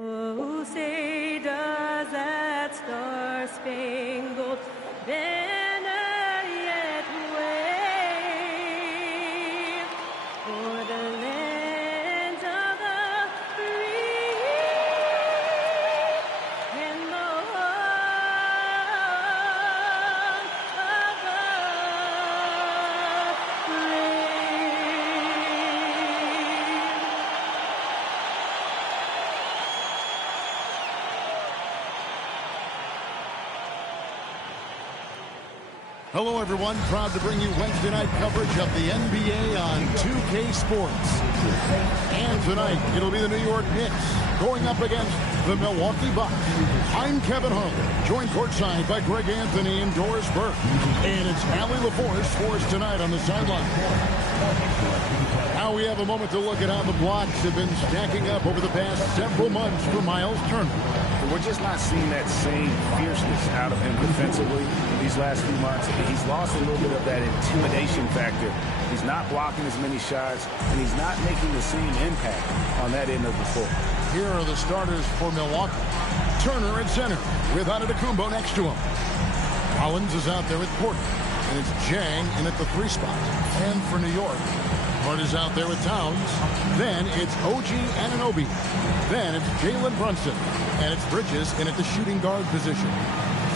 Oh, say does that star-spangled banner yet wave for the land of the free and the home of the Hello, everyone. Proud to bring you Wednesday night coverage of the NBA on 2K Sports. And tonight, it'll be the New York Knicks going up against the Milwaukee Bucks. I'm Kevin Harlan, joined courtside by Greg Anthony and Doris Burke. And it's Allie LaForce for us tonight on the sideline. Now we have a moment to look at how the blocks have been stacking up over the past several months for Miles Turner. We're just not seeing that same fierceness out of him defensively these last few months. He's lost a little bit of that intimidation factor. He's not blocking as many shots, and he's not making the same impact on that end of the floor. Here are the starters for Milwaukee. Turner at center with Antetokounmpo next to him. Collins is out there with Porter, and it's Jang in at the 3 spot. And for New York, Hart is out there with Towns. Then it's OG Anunoby. Then it's Jalen Brunson. And it's Bridges in at the shooting guard position.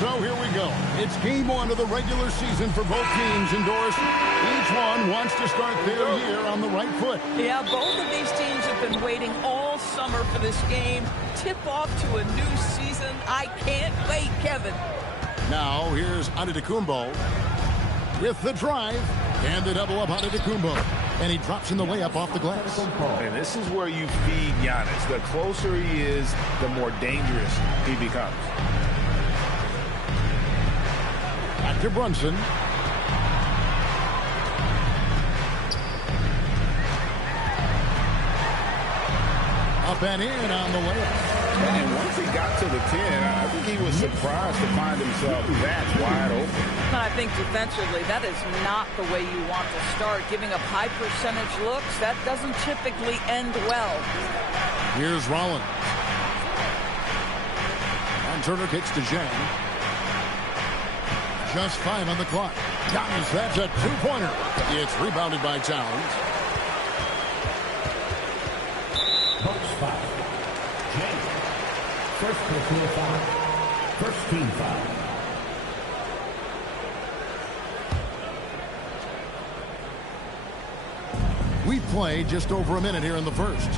So here we go. It's game 1 of the regular season for both teams. And Doris, each one wants to start their year on the right foot. Yeah, both of these teams have been waiting all summer for this game. Tip off to a new season. I can't wait, Kevin. Now here's Antetokounmpo with the drive. And the double up Antetokounmpo. And he drops in the layup off the glass. And this is where you feed Giannis. The closer he is, the more dangerous he becomes. Back to Brunson. Up and in on the layup. And once he got to the 10, I think he was surprised to find himself that wide open. I think defensively, that is not the way you want to start. Giving up high percentage looks, that doesn't typically end well. Here's Rollins. And Turner kicks to Jang. Just 5 on the clock. Giannis, that's a 2-pointer. It's rebounded by Towns. Post foul. Jang. First personal foul. First team foul. We play just over a minute here in the first.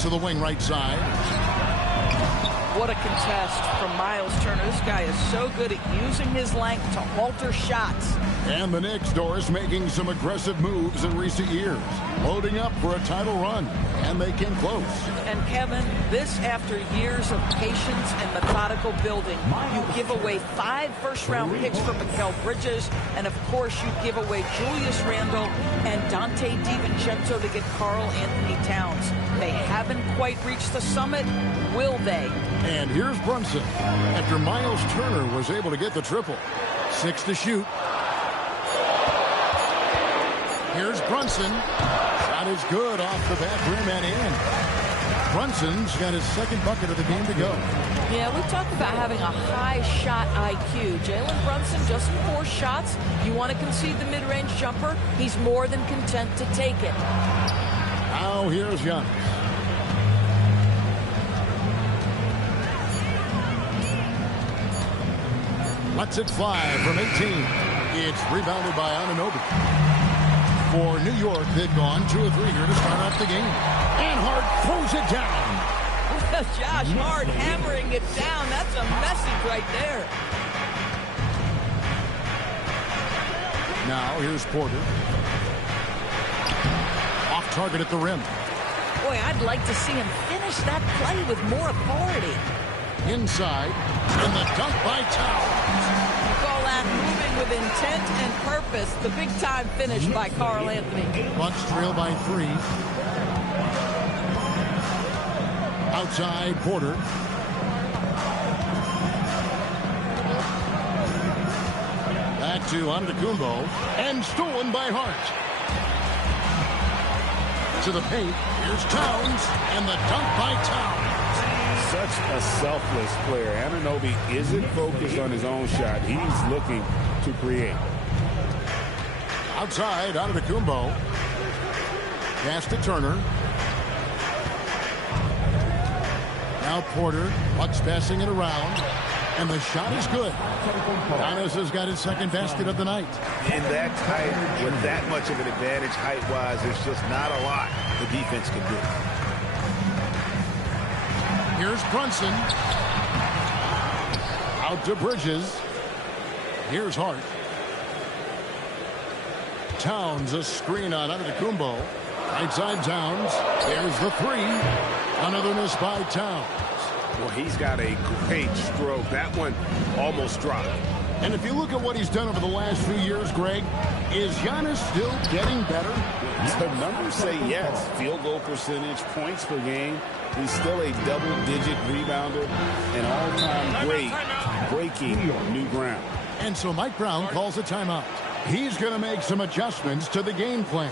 To the wing right side. What a contest from Miles Turner. This guy is so good at using his length to alter shots. And the Knicks, Doris, making some aggressive moves in recent years. Loading up for a title run. And they came close. And Kevin, this after years of patience and methodical building. You give away 5 first-round picks for Mikal Bridges. And, of course, you give away Julius Randle and Dante DiVincenzo to get Karl Anthony Towns. They haven't quite reached the summit. Will they? And here's Brunson. After Miles Turner was able to get the triple. 6 to shoot. Here's Brunson. Shot is good off the back rim and in. Brunson's got his 2nd bucket of the game to go. Yeah, we talked about having a high shot IQ. Jalen Brunson, just 4 shots. You want to concede the mid-range jumper? He's more than content to take it. Now here's Giannis. Lets it fly from 18. It's rebounded by Anunoby. For New York, they've gone 2 of 3 here to start off the game. And Hart throws it down. Josh Hart hammering it down. That's a message right there. Now here's Porter. Off target at the rim. Boy, I'd like to see him finish that play with more authority. Inside, and the dunk by Towns. Call that moving with intent and purpose. The big-time finish by Karl Anthony. Bucks trail by 3. Outside, Porter. Back to Antetokounmpo, and stolen by Hart. To the paint, here's Towns, and the dunk by Towns. Such a selfless player. Anunoby isn't focused on his own shot. He's looking to create. Outside, out of the Kumbo. Pass to Turner. Now Porter. Bucks passing it around. And the shot is good. Giannis has got his second basket of the night. In that tight, with that much of an advantage height-wise, there's just not a lot the defense can do. Here's Brunson. Out to Bridges. Here's Hart. Towns, a screen on Antetokounmpo. Right side Towns. There's the three. Another miss by Towns. Well, he's got a great stroke. That one almost dropped. And if you look at what he's done over the last few years, Greg, is Giannis still getting better? The numbers say yes. Field goal percentage, points per game. He's still a double-digit rebounder, an all-time great, breaking new ground. And so Mike Brown calls a timeout. He's going to make some adjustments to the game plan.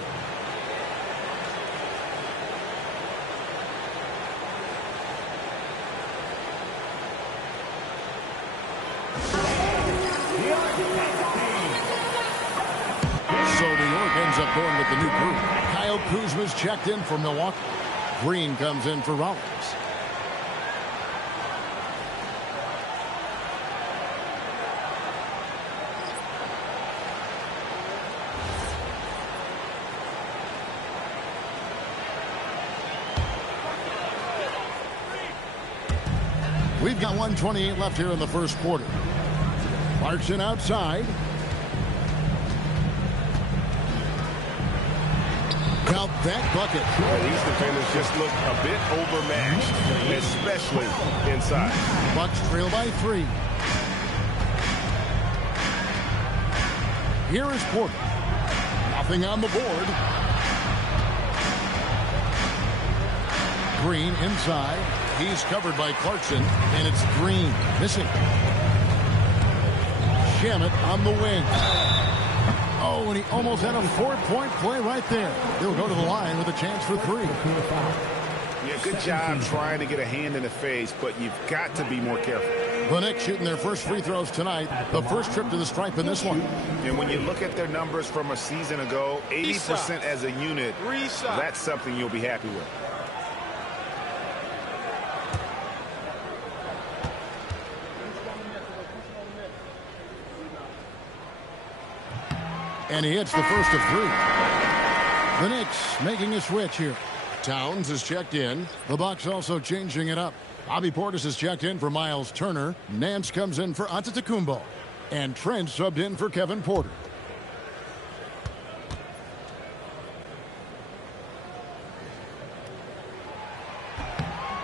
So New York ends up going with the new group. Kyle Kuzma's checked in for Milwaukee. Green comes in for Rollins. We've got 1:28 left here in the first quarter. Clarkson outside. Now that bucket. Well, these defenders just look a bit overmatched, especially inside. Bucks trail by 3. Here is Porter. Nothing on the board. Green inside. He's covered by Clarkson, and it's Green missing. Shamet on the wing. Oh, and he almost had a 4-point play right there. He'll go to the line with a chance for 3. Yeah, good job trying to get a hand in the face, but you've got to be more careful. The Knicks shooting their first free throws tonight. The first trip to the stripe in this one. And when you look at their numbers from a season ago, 80% as a unit, that's something you'll be happy with. And he hits the first of 3. The Knicks making a switch here. Towns is checked in. The Bucks also changing it up. Bobby Portis is checked in for Miles Turner. Nance comes in for Antetokounmpo. And Trent subbed in for Kevin Porter.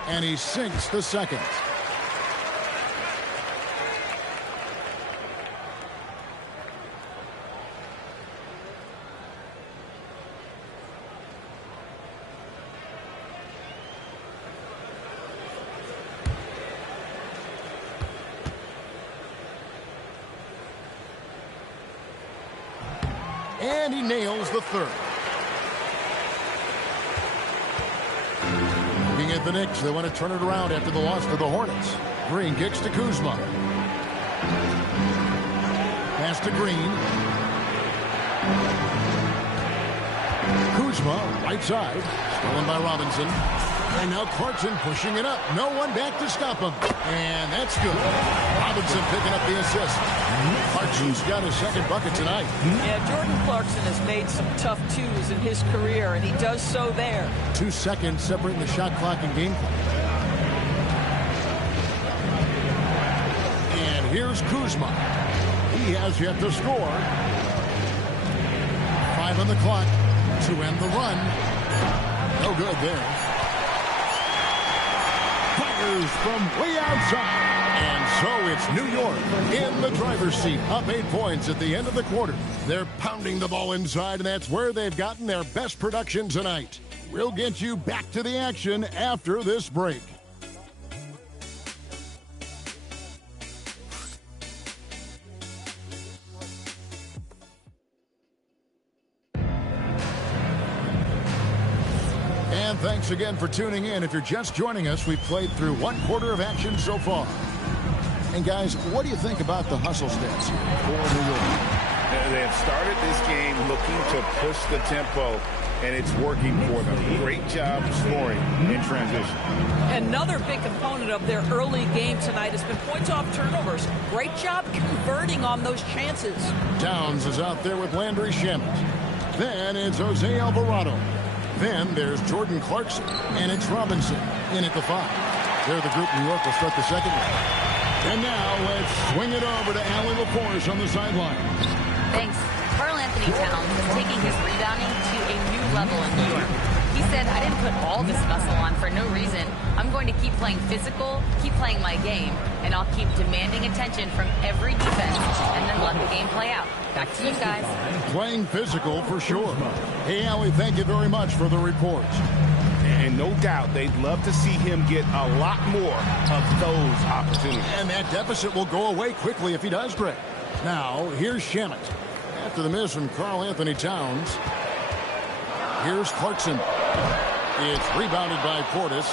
And he sinks the second. And he nails the third. Looking at the Knicks, they want to turn it around after the loss to the Hornets. Green kicks to Kuzma. Pass to Green. Kuzma, right side. Stolen by Robinson. And now Clarkson pushing it up. No one back to stop him. And that's good. Robinson picking up the assist. Clarkson's got his second bucket tonight. Yeah, Jordan Clarkson has made some tough twos in his career, and he does so there. 2 seconds separating the shot clock and game clock. And here's Kuzma. He has yet to score. 5 on the clock to end the run. No good there. Fires from way outside. And so it's New York in the driver's seat, up 8 points at the end of the quarter. They're pounding the ball inside, and that's where they've gotten their best production tonight. We'll get you back to the action after this break. And And thanks again for tuning in. If you're just joining us, we've played through 1/4 of action so far. And guys, what do you think about the hustle stats here for New York? They have started this game looking to push the tempo, and it's working for them. Great job scoring in transition. Another big component of their early game tonight has been points off turnovers. Great job converting on those chances. Towns is out there with Landry Shamet. Then it's Jose Alvarado. Then there's Jordan Clarkson, and it's Robinson in at the 5. They're the group. New York will start the second one. And now let's swing it over to Allie LaForce on the sideline. Thanks. Karl-Anthony Towns is taking his rebounding to a new level in New York. He said, I didn't put all this muscle on for no reason. I'm going to keep playing physical, keep playing my game, and I'll keep demanding attention from every defense and then let the game play out. Back to you guys. Playing physical for sure. Hey, Allie, thank you very much for the report. And no doubt they'd love to see him get a lot more of those opportunities. And that deficit will go away quickly if he does, Greg. Now, here's Shamet. After the miss from Karl-Anthony Towns. Here's Clarkson. It's rebounded by Portis.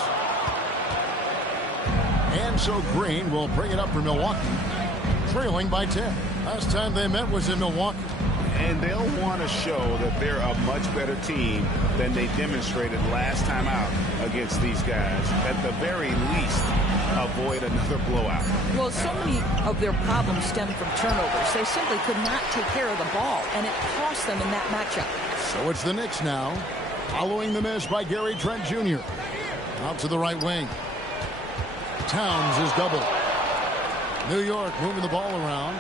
And so Green will bring it up for Milwaukee, trailing by 10. Last time they met was in Milwaukee. And they'll want to show that they're a much better team than they demonstrated last time out against these guys. At the very least, avoid another blowout. Well, so many of their problems stem from turnovers. They simply could not take care of the ball, and it cost them in that matchup. So it's the Knicks now, following the miss by Gary Trent Jr. Out to the right wing. Towns is doubled. New York moving the ball around.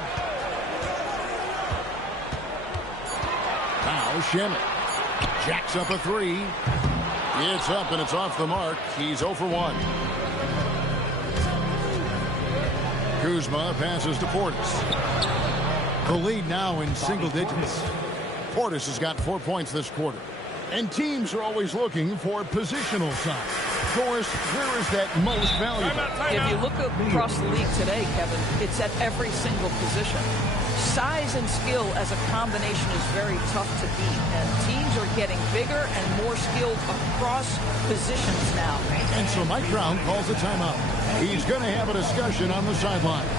Now Shamet jacks up a 3. It's up and it's off the mark. He's 0 for 1. Kuzma passes to Portis. The lead now in single digits. Portis has got 4 points this quarter. And teams are always looking for positional size. Doris, where is that most valuable? If you look across the league today, Kevin, it's at every single position. Size and skill as a combination is very tough to beat. And teams are getting bigger and more skilled across positions now. And so Mike Brown calls a timeout. He's going to have a discussion on the sideline.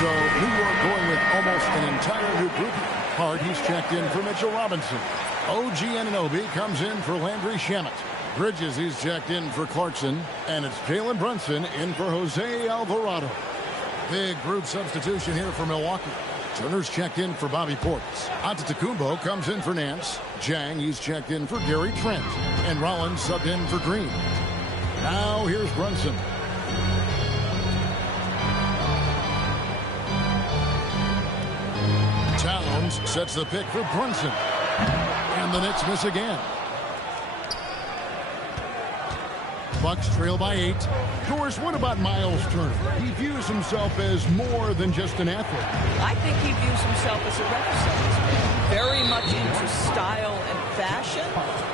So New York going with almost an entire new group. Hard, he's checked in for Mitchell Robinson. OG Anunoby comes in for Landry Shamet. Bridges, he's checked in for Clarkson. And it's Jalen Brunson in for Jose Alvarado. Big group substitution here for Milwaukee. Turner's checked in for Bobby Portis. Antetokounmpo comes in for Nance. Jang, he's checked in for Gary Trent. And Rollins subbed in for Green. Now here's Brunson. Towns sets the pick for Brunson. And the Knicks miss again. Bucks trail by 8. Doris, what about Miles Turner? He views himself as more than just an athlete. I think he views himself as a renaissance. Very much into style and fashion.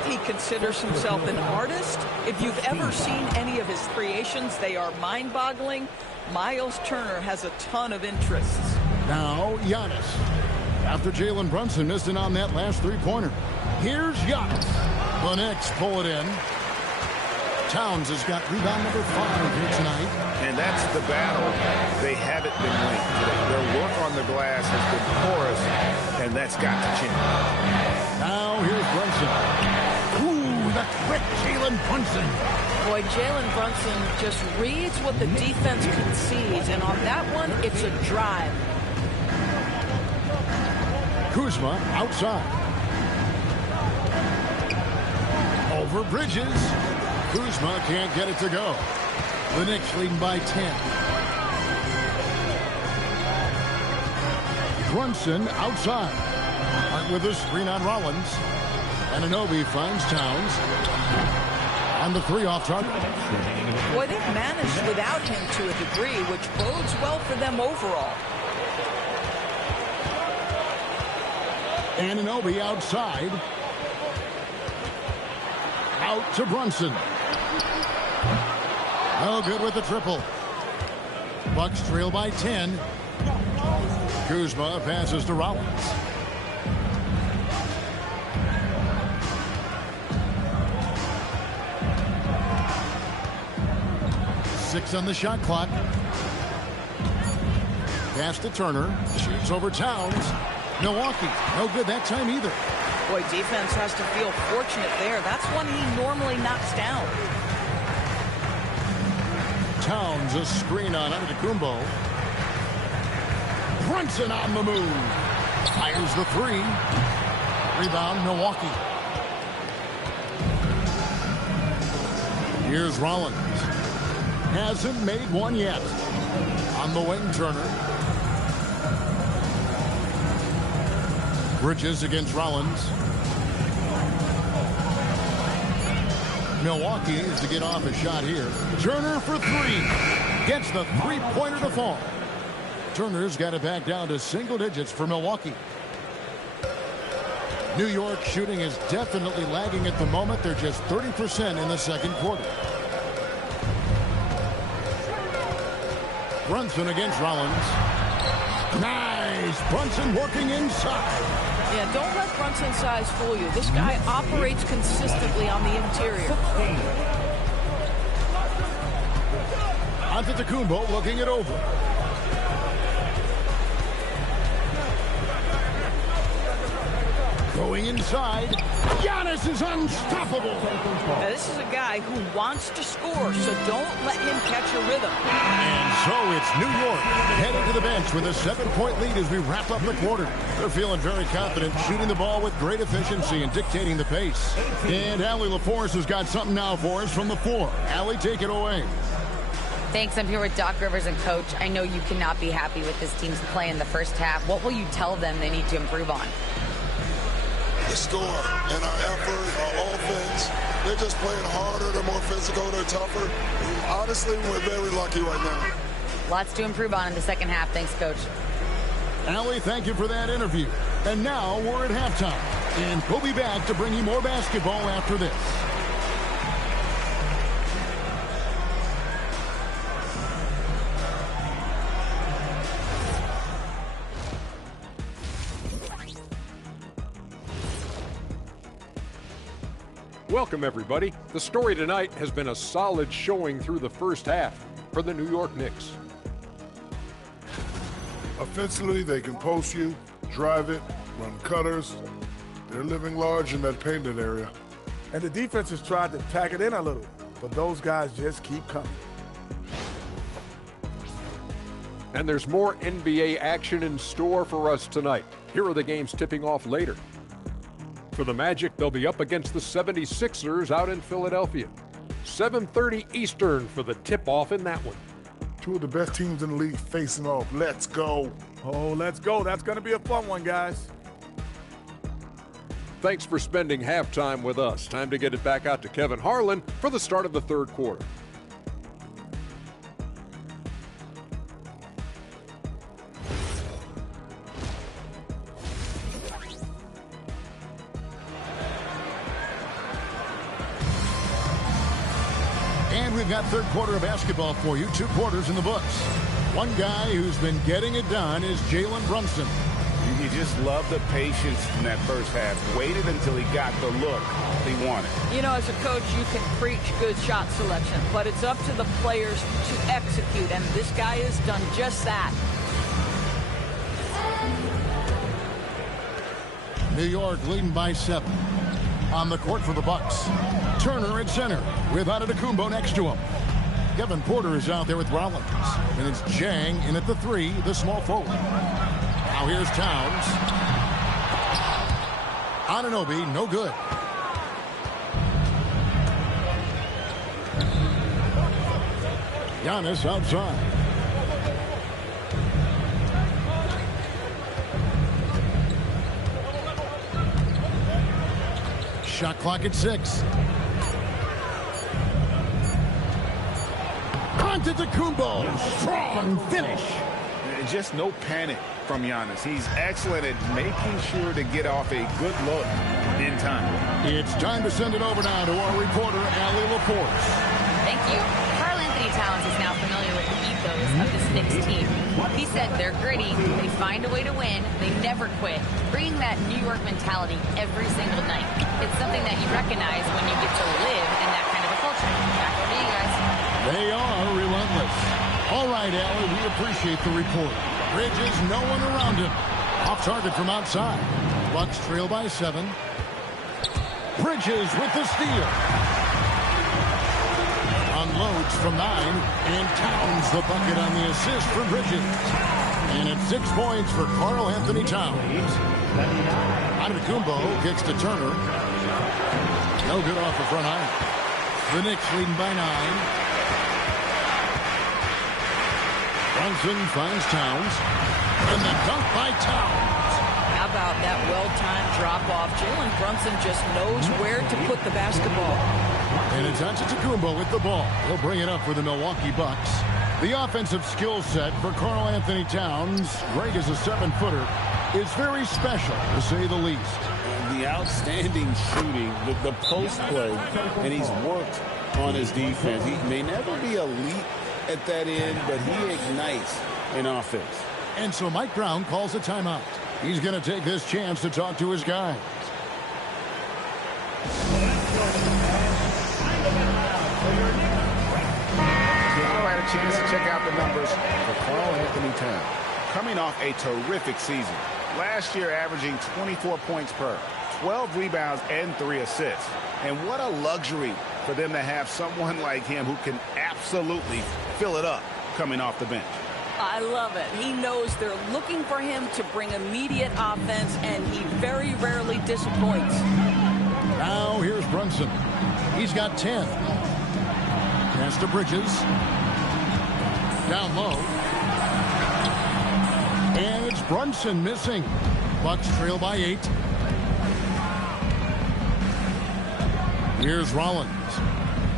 He considers himself an artist. If you've ever seen any of his creations, they are mind-boggling. Miles Turner has a ton of interests. Now, Giannis. After Jalen Brunson missed it on that last three-pointer. Here's Giannis. The Knicks pull it in. Towns has got rebound number 5 here tonight. And that's the battle. They haven't been linked today. Their work on the glass has been porous, and that's got to change. Now here's Brunson. Ooh, the quick Jalen Brunson. Boy, Jalen Brunson just reads what the defense concedes, and on that one, it's a drive. Kuzma outside. Over Bridges. Kuzma can't get it to go. The Knicks leading by 10. Brunson outside. Hart with a screen on Rollins. Anunoby finds Towns. And the 3 off target. Boy, they've managed managed without him to a degree, which bodes well for them overall. Anunoby outside. Out to Brunson. No good with the triple. Bucks trail by 10. Kuzma passes to Rollins. Six on the shot clock. Pass to Turner. Shoots over Towns. Milwaukee, no good that time either. Boy, defense has to feel fortunate there. That's one he normally knocks down. Towns a screen on Antetokounmpo. Brunson on the move. Fires the three. Rebound, Milwaukee. Here's Rollins. Hasn't made one yet. On the wing, Turner. Bridges against Rollins. Milwaukee is to get off a shot here. Turner for three. Gets the three-pointer to fall. Turner's got it back down to single digits for Milwaukee. New York shooting is definitely lagging at the moment. They're just 30% in the second quarter. Brunson against Rollins. Nice. Brunson working inside. Yeah, don't let Brunson's size fool you. This guy operates consistently on the interior. Antetokounmpo looking it over. Going inside. Giannis is unstoppable. Now, this is a guy who wants to score, so don't let him catch a rhythm. And so it's New York heading to the bench with a 7-point lead as we wrap up the quarter. They're feeling very confident, shooting the ball with great efficiency and dictating the pace. And Allie LaForce has got something now for us from the floor. Allie, take it away. Thanks. I'm here with Doc Rivers and Coach. I know you cannot be happy with this team's play in the first half. What will you tell them they need to improve on? The score and our effort, our offense. They're just playing harder. They're more physical. They're tougher. Honestly, we're very lucky right now. Lots to improve on in the second half. Thanks, Coach. Allie, thank you for that interview. And now we're at halftime. And we'll be back to bring you more basketball after this. Welcome, everybody. The story tonight has been a solid showing through the first half for the New York Knicks. Offensively, they can post you, drive it, run cutters. They're living large in that painted area. And the defense has tried to pack it in a little, but those guys just keep coming. And there's more NBA action in store for us tonight. Here are the games tipping off later. For the Magic, they'll be up against the 76ers out in Philadelphia. 7:30 Eastern for the tip-off in that one. Two of the best teams in the league facing off. Let's go. Oh, let's go. That's going to be a fun one, guys. Thanks for spending halftime with us. Time to get it back out to Kevin Harlan for the start of the third quarter. We've got third quarter of basketball for you. 2 quarters in the books. One guy who's been getting it done is Jalen Brunson. You just love the patience in that first half. Waited until he got the look he wanted. You know, as a coach, you can preach good shot selection, but it's up to the players to execute, and this guy has done just that. New York leading by 7. On the court for the Bucks. Turner at center with Antetokounmpo next to him. Kevin Porter is out there with Rollins. And it's Jang in at the 3, the small forward. Now here's Towns. Anunoby, no good. Giannis outside. Shot clock at 6. Antetokounmpo, strong finish. Just no panic from Giannis. He's excellent at making sure to get off a good look in time. It's time to send it over now to our reporter, Allie LaForce. Thank you. Karl-Anthony Towns is now familiar with the ethos of this Knicks team. He said they're gritty, they find a way to win, they never quit, bringing that New York mentality every single night. It's something that you recognize when you get to live in that kind of a culture. Back over to you guys. They are relentless. All right, Allie, we appreciate the report. Bridges, no one around him. Off target from outside. Bucks trail by 7. Bridges with the steal. Unloads from 9. And Towns the bucket on the assist for Bridges. And it's 6 points for Karl-Anthony Towns. Antetokounmpo kicks to Turner. No good off the front iron. The Knicks leading by 9. Brunson finds Towns. And the dunk by Towns. How about that well-timed drop-off? Jalen Brunson just knows where to put the basketball. And it's Antetokounmpo with the ball. He'll bring it up for the Milwaukee Bucks. The offensive skill set for Karl-Anthony Towns, great as a 7-footer, is very special, to say the least. The outstanding shooting, the post play, and he's worked on his defense. He may never be elite at that end, but he ignites an offense. And so Mike Brown calls a timeout. He's going to take this chance to talk to his guys. All right, a chance to check out the numbers for Karl-Anthony Towns. Coming off a terrific season. Last year averaging 24 points per, 12 rebounds, and 3 assists. And what a luxury for them to have someone like him who can absolutely fill it up coming off the bench. I love it. He knows they're looking for him to bring immediate offense, and he very rarely disappoints. Now here's Brunson. He's got 10. Pass to Bridges. Down low. And it's Brunson missing. Bucks trail by 8. Here's Rollins.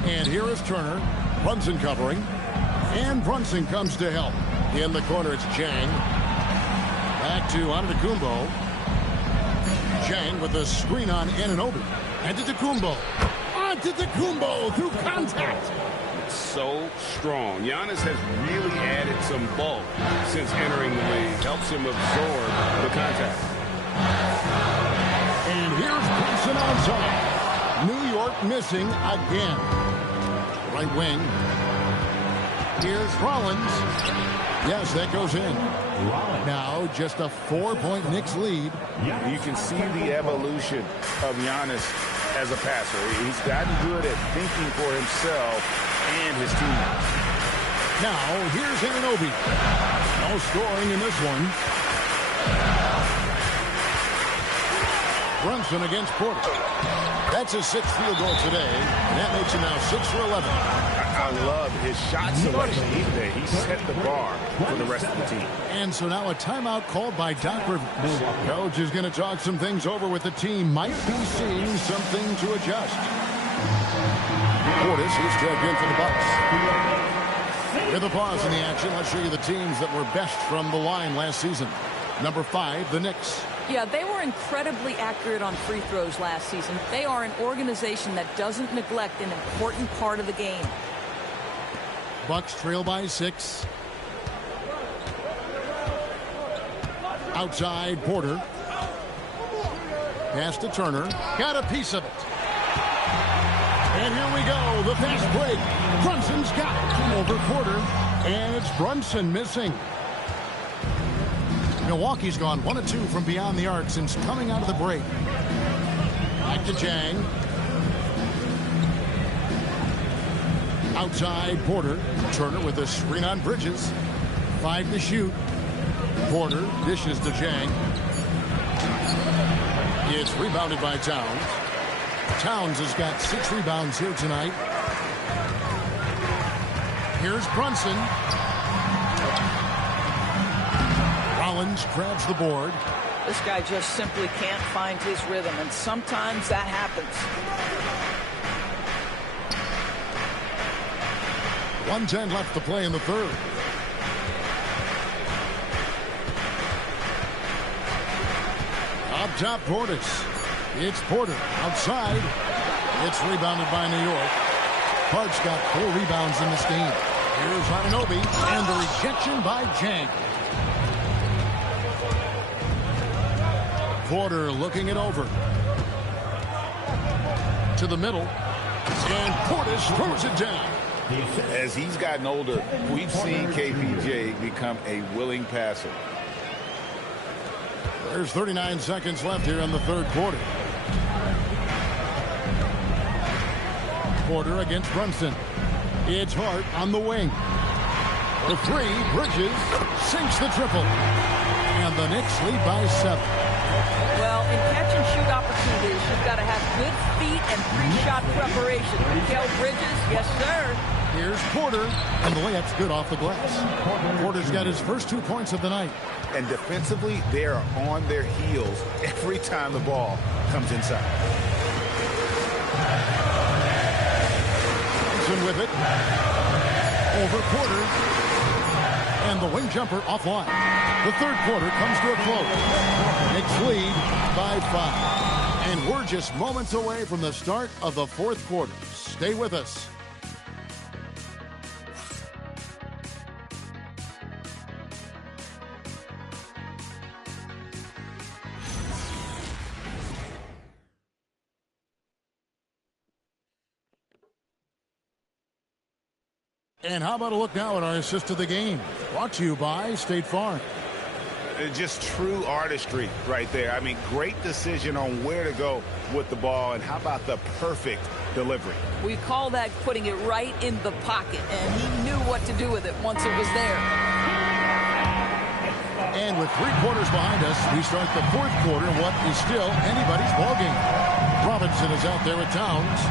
And here is Turner. Brunson covering. And Brunson comes to help. In the corner, it's Jang. Back to Antetokounmpo. Jang with a screen on Anunoby. Antetokounmpo. Antetokounmpo through contact. So strong. Giannis has really added some bulk since entering the league. Helps him absorb the contact. And here's Brunson outside. New York missing again. Right wing. Here's Rollins. Yes, that goes in. Now just a 4-point Knicks lead. You can see the evolution of Giannis as a passer. He's gotten good at thinking for himself and his teammates. Now here's Anunoby. No scoring in this one. Brunson against Porter. That's his 6th field goal today, and that makes him now 6 for 11. I love his shot selection. He set the bar for the rest of the team. And so now a timeout called by Doc Rivers. Coach is going to talk some things over with the team. Might be seeing something to adjust. Portis is checked in for the Bucks. With a pause in the action, let's show you the teams that were best from the line last season. Number 5, the Knicks. Yeah, they were incredibly accurate on free throws last season. They are an organization that doesn't neglect an important part of the game. Bucks trail by 6. Outside, Porter. Pass to Turner. Got a piece of it. And here we go. The fast break. Brunson's got it over Porter. And it's Brunson missing. Milwaukee's gone 1 of 2 from beyond the arc since coming out of the break. Back to Jang. Outside, Porter. Turner with a screen on Bridges. 5 to shoot. Porter dishes to Jang. It's rebounded by Towns. Towns has got 6 rebounds here tonight. Here's Brunson. Rollins grabs the board. This guy just simply can't find his rhythm, and sometimes that happens. 1:10 left to play in the third. Up top, Portis. It's Porter outside. It's rebounded by New York. Clark's got 4 rebounds in this game. Here's Anunoby, and the rejection by Jang. Porter looking it over. To the middle. And Portis throws it down. As he's gotten older, we've seen KPJ become a willing passer. There's 39 seconds left here in the third quarter. Porter against Brunson. It's Hart on the wing. The 3, Bridges sinks the triple. And the Knicks lead by 7. Well, in catch-and-shoot opportunities, you've got to have good feet and pre-shot preparation. Mikal Bridges, yes, sir. Here's Porter, and the layup's good off the glass. Porter's got his first 2 points of the night. And defensively, they are on their heels every time the ball comes inside. Brunson with it. Over Porter. And the wing jumper offline. The third quarter comes to a close. Knicks lead by 5. And we're just moments away from the start of the fourth quarter. Stay with us. And how about a look now at our assist of the game? Brought to you by State Farm. Just true artistry right there. I mean, great decision on where to go with the ball, and how about the perfect delivery? We call that putting it right in the pocket, and he knew what to do with it once it was there. And with 3 quarters behind us, we start the fourth quarter, what is still anybody's ballgame. Robinson is out there at Towns.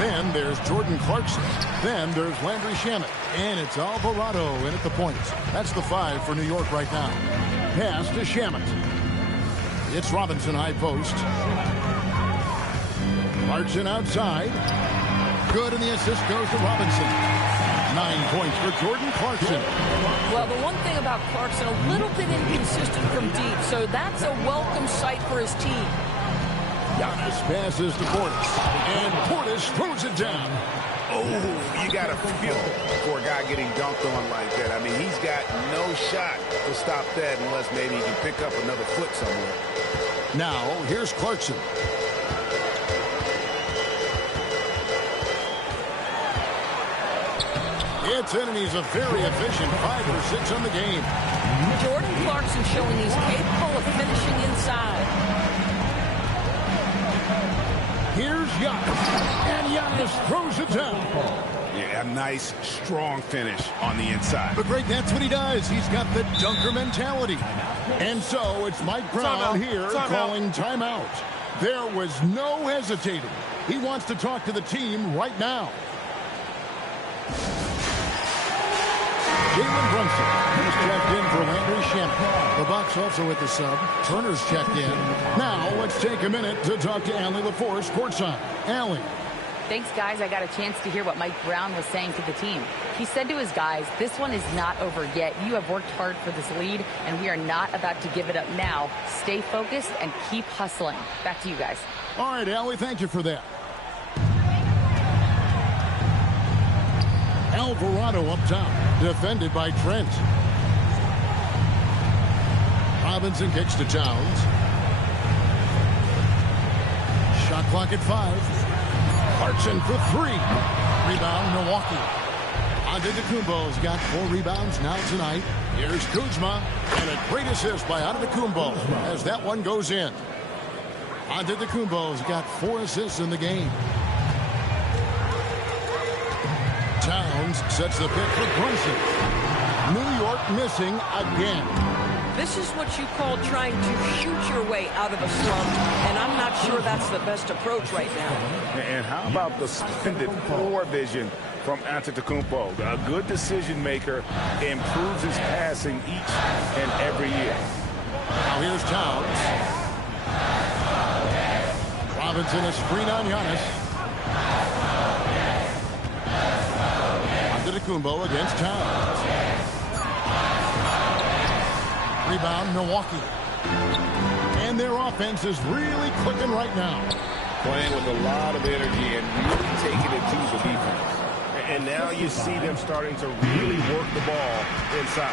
Then there's Jordan Clarkson. Then there's Landry Shamet. And it's Alvarado in at the points. That's the 5 for New York right now. Pass to Shamet. It's Robinson high post. Clarkson outside. Good, and the assist goes to Robinson. 9 points for Jordan Clarkson. Well, the one thing about Clarkson, a little bit inconsistent from deep, so that's a welcome sight for his team. Giannis passes to Portis, and Portis throws it down. Oh, you got to feel for a guy getting dunked on like that. I mean, he's got no shot to stop that unless maybe he can pick up another foot somewhere. Now, here's Clarkson. It's in, and he's a very efficient 5 for 6 on the game. Jordan Clarkson showing he's capable of finishing inside. Here's Giannis, and Giannis throws it down. Yeah, a nice, strong finish on the inside. But Greg, that's what he does. He's got the dunker mentality. And so it's Mike Brown here calling timeout. There was no hesitating. He wants to talk to the team right now. Jalen Brunson is checked in for Landry Shamet. The Bucks also with the sub. Turner's checked in. Now let's take a minute to talk to Allie LaForce courtside. Allie. Thanks, guys. I got a chance to hear what Mike Brown was saying to the team. He said to his guys, this one is not over yet. You have worked hard for this lead, and we are not about to give it up now. Stay focused and keep hustling. Back to you guys. All right, Allie, thank you for that. Alvarado up top, defended by Trent. Robinson kicks to Towns. Shot clock at 5. Clarkson for 3. Rebound, Milwaukee. Antetokounmpo's got 4 rebounds now tonight. Here's Kuzma, and a great assist by Antetokounmpo as that one goes in. Antetokounmpo's got 4 assists in the game. Towns sets the pick for Brunson. New York missing again. This is what you call trying to shoot your way out of a slump, and I'm not sure that's the best approach right now. And how about the splendid floor vision from Antetokounmpo? A good decision maker, improves his passing each and every year. Now here's Towns. Robinson a screen on Giannis. Antetokounmpo against Towns. Rebound, Milwaukee. And their offense is really clicking right now. Playing with a lot of energy and really taking it to the defense. And now you see them starting to really work the ball inside.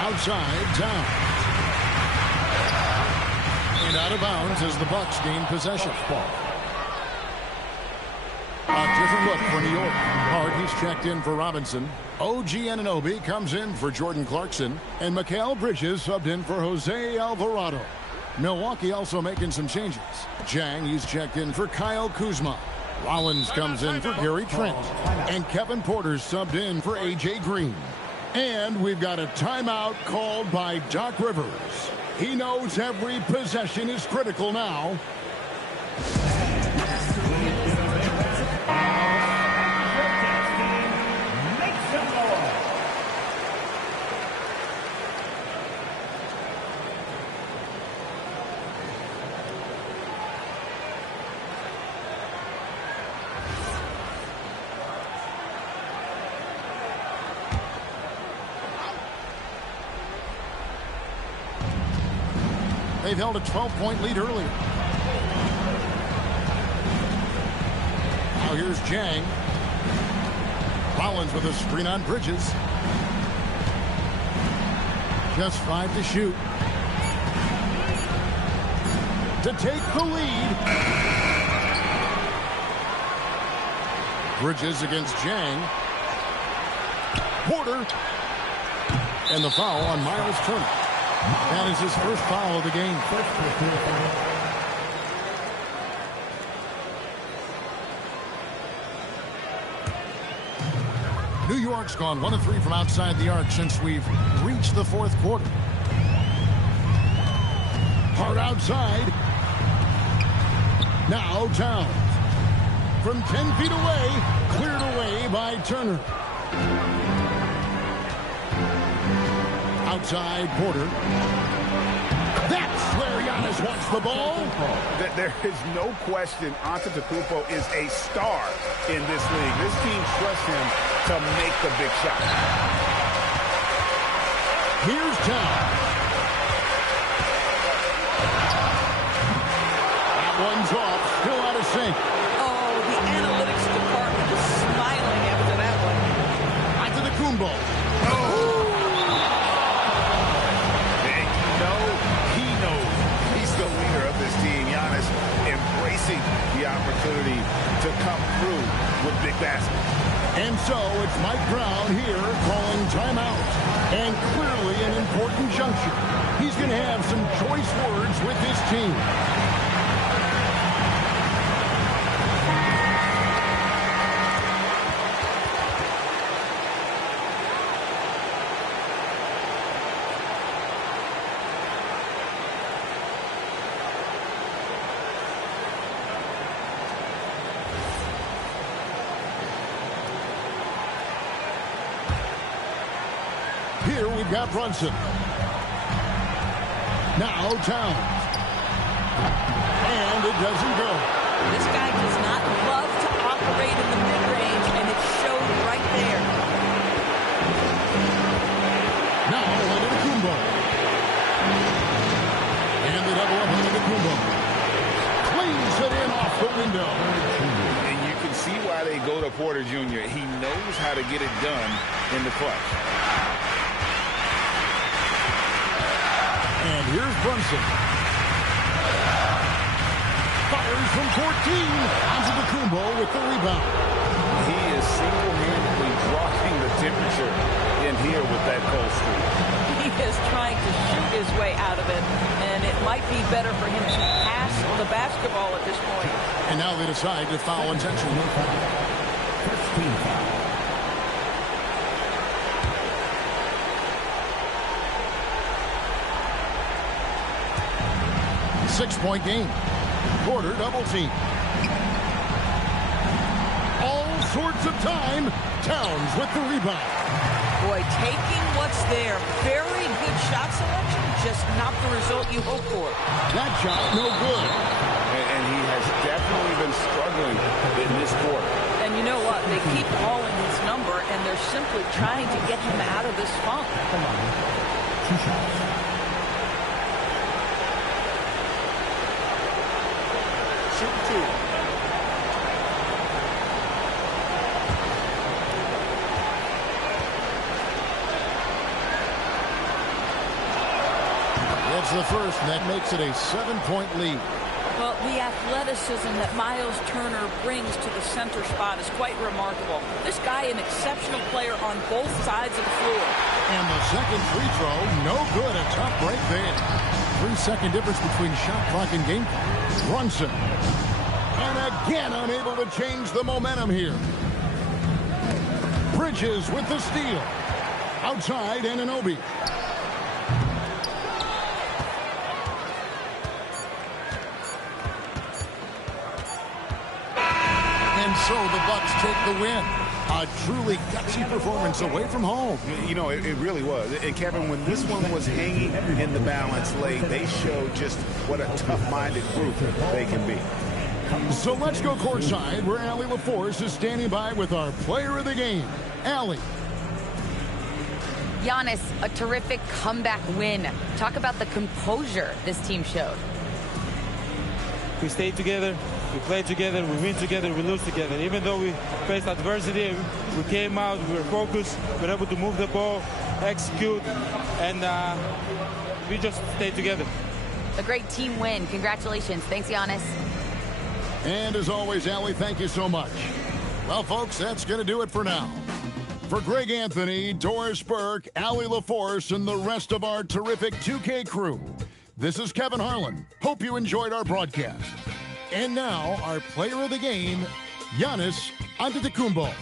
Outside, Towns. And out of bounds as the Bucks gain possession. A different look for New York. Hardy's checked in for Robinson. OG Anunoby comes in for Jordan Clarkson. And Mikal Bridges subbed in for Jose Alvarado. Milwaukee also making some changes. Jang, he's checked in for Kyle Kuzma. Rollins comes in for Gary Trent. And Kevin Porter's subbed in for A.J. Green. And we've got a timeout called by Doc Rivers. He knows every possession is critical now. They've held a 12-point lead earlier. Now here's Jang. Rollins with a screen on Bridges. Just 5 to shoot. To take the lead. Bridges against Jang. Porter. And the foul on Miles Turner. That is his first foul of the game. New York's gone 1 of 3 from outside the arc since we've reached the fourth quarter. Hard outside. Now Towns. From 10 feet away, cleared away by Turner. Outside Porter. That's where Giannis wants the ball. There is no question Antetokounmpo is a star in this league. This team trusts him to make the big shot. Here's Towns. That one's off. Still out of sync. Oh, the analytics department is smiling after that one. Antetokounmpo. The opportunity to come through with big baskets. And so it's Mike Brown here calling timeout. And clearly an important juncture. He's going to have some choice words with his team. Here we've got Brunson. Now Towns. And it doesn't go. This guy does not love to operate in the mid-range, and it showed right there. Now Antetokounmpo. And the double up Antetokounmpo. Cleans it in off the window. And you can see why they go to Porter Jr. He knows how to get it done in the clutch. And here's Brunson. Fires from 14. Antetokounmpo with the rebound. He is single-handedly dropping the temperature in here with that cold streak. He is trying to shoot his way out of it, and it might be better for him to pass the basketball at this point. And now they decide to foul intentionally. First team foul. 6-point game. Porter double team. All sorts of time. Towns with the rebound. Boy, taking what's there. Very good shot selection, just not the result you hope for. That shot no good. And he has has definitely been struggling in this quarter. And you know what? They keep calling his number, and they're simply trying to get him out of this funk. Come on. 2 shots. Shoot 2. That's the first, and that makes it a 7-point lead. Well, the athleticism that Miles Turner brings to the center spot is quite remarkable. This guy, an exceptional player on both sides of the floor. And the second free throw, no good. A tough break there. 3-second difference between shot clock and game clock. Brunson. And again, unable to change the momentum here. Bridges with the steal. Outside, Anunoby. And so the Bucks take the win. A truly gutsy performance away from home. You know, it really was. And Kevin, when this one was hanging in the balance late, they showed just what a tough-minded group they can be. So let's go courtside, where Allie LaForce is standing by with our player of the game, Allie. Giannis, a terrific comeback win. Talk about the composure this team showed. We stayed together, we played together, we win together, we lose together. Even though we faced adversity, we came out, we were focused, we were able to move the ball, execute, and we just stayed together. A great team win. Congratulations. Thanks, Giannis. And as always, Allie, thank you so much. Well, folks, that's going to do it for now. For Greg Anthony, Doris Burke, Allie LaForce, and the rest of our terrific 2K crew, this is Kevin Harlan. Hope you enjoyed our broadcast. And now, our player of the game, Giannis Antetokounmpo.